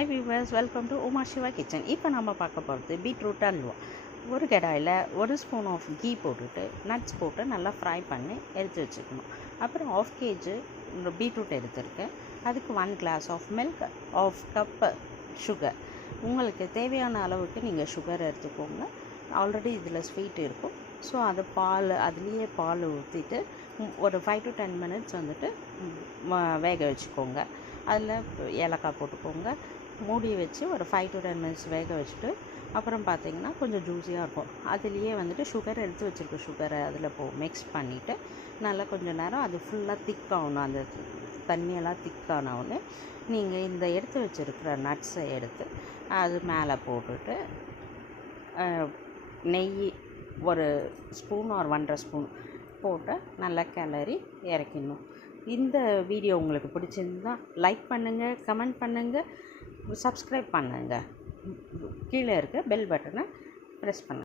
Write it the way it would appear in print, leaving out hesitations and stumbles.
Hi viewers, welcome to Uma Siva kitchen. இப்போ நம்ம பார்க்க போகிறது பீட்ரூட் அல்வா. ஒரு கடாயில் 1 ஸ்பூன் ஆஃப் கீ போட்டுட்டு நட்ஸ் போட்டு நல்லா ஃப்ரை பண்ணி எடுத்து வச்சுக்கணும். அப்புறம் 1/2 kg பீட்ரூட் எடுத்துருக்கேன். அதுக்கு 1 glass of milk, 1/2 cup sugar. உங்களுக்கு தேவையான அளவுக்கு நீங்கள் சுகர் எடுத்துக்கோங்க. ஆல்ரெடி இதில் ஸ்வீட் இருக்கும். ஸோ அது அதுலேயே பால் ஊற்றிட்டு ஒரு 5 to 10 minutes வந்துட்டு வேக வச்சுக்கோங்க. அதில் ஏலக்காய் போட்டுக்கோங்க. மூடி வச்சு ஒரு 5 to 10 minutes வேக வச்சுட்டு அப்புறம் பார்த்திங்கன்னா கொஞ்சம் ஜூஸியாக இருக்கும். அதுலேயே வந்துட்டு சுகர் எடுத்து வச்சுருக்க சுகரை அதில் மிக்ஸ் பண்ணிவிட்டு நல்லா கொஞ்சம் நேரம் அது ஃபுல்லாக திக்காகணும். அந்த தண்ணியெல்லாம் திக்கானவுடனே நீங்கள் இந்த எடுத்து வச்சுருக்கிற நட்ஸை எடுத்து அது மேலே போட்டுட்டு நெய் ஒரு ஸ்பூன் ஒரு 1.5 ஸ்பூன் போட்டு நல்லா கிளறி இறக்கிடணும். இந்த வீடியோ உங்களுக்கு பிடிச்சிருந்தா லைக் பண்ணுங்கள், கமெண்ட் பண்ணுங்கள், சப்ஸ்கிரைப் பண்ணுங்கள். கீழே இருக்க பெல் பட்டனை ப்ரெஸ் பண்ணுங்கள்.